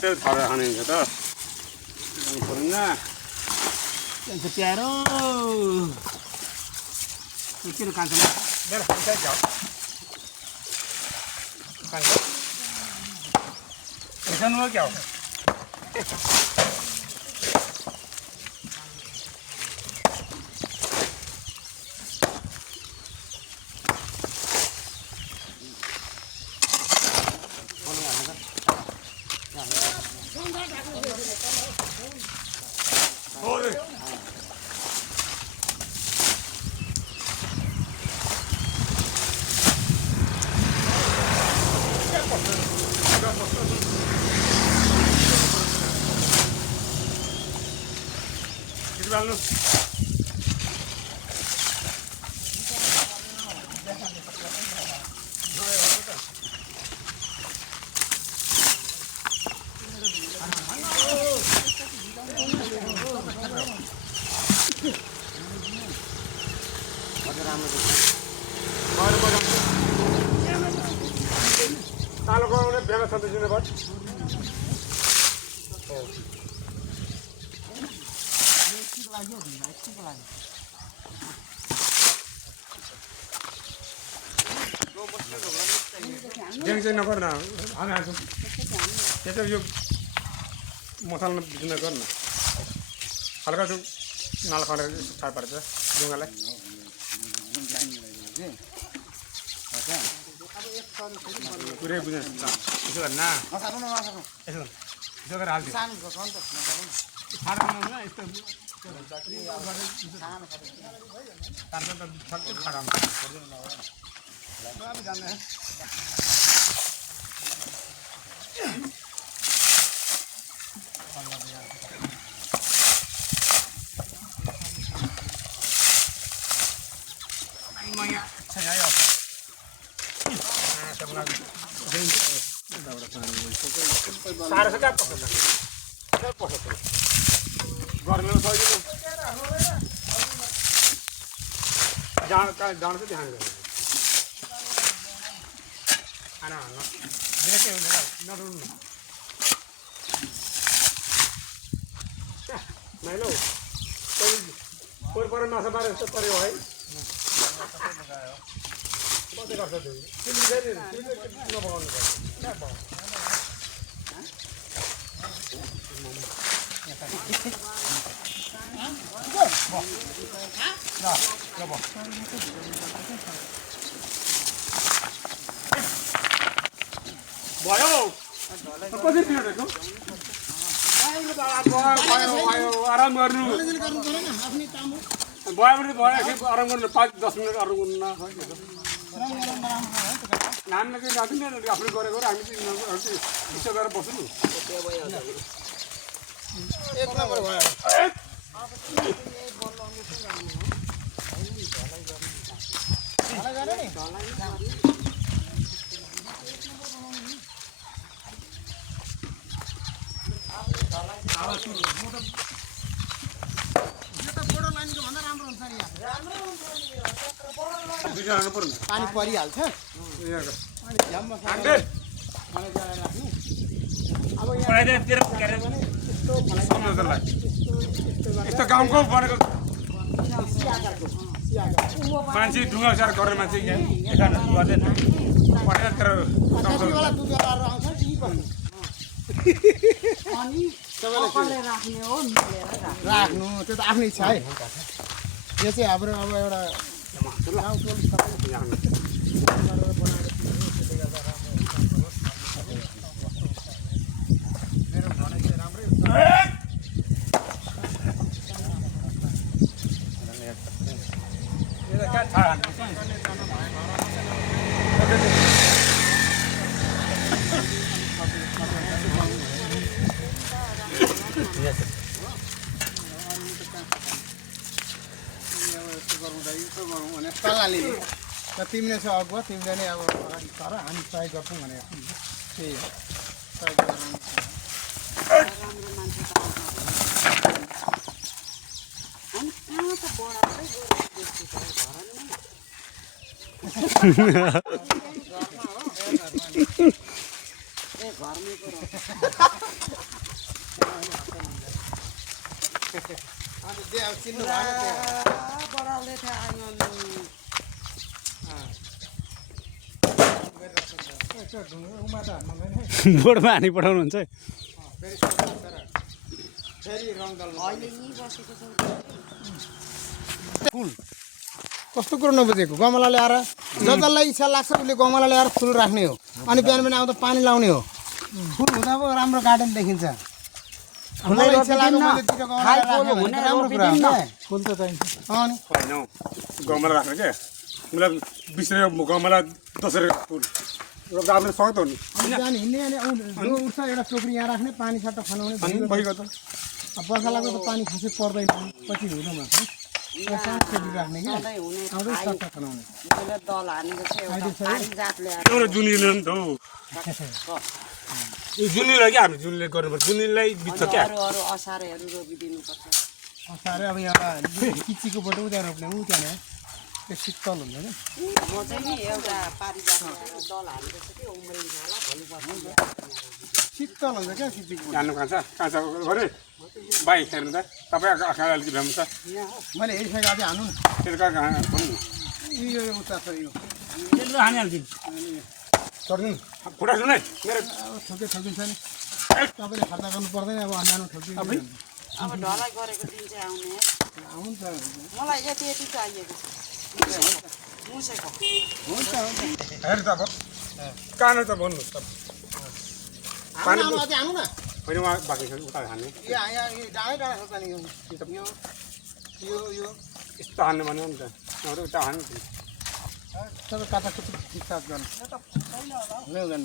त्यो थरा खाने त पर्दैन त्यसो प्यारो किन कान्छ मेरो पैसा जाऊ कान्छ पैसा नु क्या हो Balnu. Kalau kau nak berapa satu jenis buat? Jangan jangan nak na, ane asu. Kita yuk masal na bikin nak na. Halka tu nal kau nak cari pada tu, jungal leh. Pure punya, itu kan na. Itu kan hal tu. Harap mana itu. Tanpa terfikir haram. Apa jalan ni? Maya, saya yo. Salah sekali apa? Apa? Goreng saja tu. Jangan tu ध्यान करो. आना ना. देखते हो ना room. नहीं लो. कोई पर ना सब बारे से परे हो है. बहुत कर सकते हो. किसी जगह ना बाहर निकल. क्या बाहर? 나, 여보. 뭐요? 꺼질 필요 없고. 아이고 봐요. आराम गर्नु. भयो भने भयो आराम गर्नु 5-10 मिनेट आराम गर्नु न. नाम के राख्नु न आफूले गरेको हामी चाहिँ यसो गरेर बस्नु. एक नम्बर भयो. पानी परिहाल्छ यस्तो गाउँको बनेको मान्छे ढुङ्गा सार गर्ने मान्छे गर्दैन पढेर तर राख्नु त्यो त आफ्नै इच्छा है यो चाहिँ हाम्रो अब एउटा तिमीले चाहिँ अगुवा तिमीले नै अब अगाडि सर हामी सहयोग गर्छौँ भनेर त्यही हो घरमै पुरा अनि दे अब चिन्नु भएन त्यो बडाल्दै थियो आँगन बोर्डमा हानी पठाउनुहुन्छ फेरि रङ दल अहिले यहीँ बसेको छौँ फुल कस्तो कुरो नबुझेको गमला ल्याएर जसलाई इच्छा लाग्छ उसले गमला ल्याएर फुल राख्ने हो अनि बिहान बिहान आउँदा पानी लाउने हो फुल हुँदा पो राम्रो गार्डन देखिन्छ मलाई इच्छा लाग्यो मैले दुईटा गमला राखेँ भने त राम्रो कुरा हो नि फुल त चाहिन्छ अनि होइन हौ गमला राख्नु क्या मलाई 20 रुपियाँ गमला 10 रुपियाँ फुल रोप्दा आफ्नो स्वागत हो नि अनि बिहान हिँड्ने अनि जो उठ्छ एउटा टोकरी यहाँ राख्ने पानी सट्टा खनाउने अनि भइगयो त अब बर्खालाको त पानी खासै पर्दैन पछि हुँदोमा चाहिँ टोकरी राख्ने क्या सधैँ हुने आउँदै सट्टा खनाउने मैले दल हानेको छ एउटा पारी जात ल्याएर एउटा जुनीले नि त हौ यो जुनीलाई क्या हामी जुनीले गर्नुपर्छ जुनीलाई बित्छ क्या अरू अरू असारहरू रोपिदिनुपर्छ साह्रै अब यहाँ किचीको बटो उता रोप्ने ऊ त्यहाँ त्यो शीतल हुन्छ क्या म चाहिँ नि एउटा पारी जात ल्याएर दल हानेको छु कि उम्रिन्छ होला भोलि बस्नु शीतल हुन्छ क्या किचीको जानु काँचा गरे बाइक हेर्नु त तपाईँ आँखा अलिकति भ्याउनु छ मैले हेरिसकेको अझै हान्नु न त्यो कहाँ कहाँ भन्नु यो उता छ यो हानिहाल्छु गर्नु फुटा सुन है मेरो अब ठोके ठोकिन्छ नि तपाईँले खर्च गर्नु पर्दैन अब अन्जानो ठोकिन्छ अब ढलाइ गरेको दिन चाहिँ आउने है हुन्छ मलाई यति यति चाहिएको छ मुसेको हुन्छ हेर्नु त अब कहाँ त भन्नु त पानी अझै हान्नु न होइन उहाँ बाँकी छ उता हान्ने यहाँ यहाँ डाँडै डाँडा छ पानी यो यस्तो हान्ने भन्यो नि त अरू उता हान्नु सबै काटाकुटी ठिकठाक गर्नु ल्याउँदैन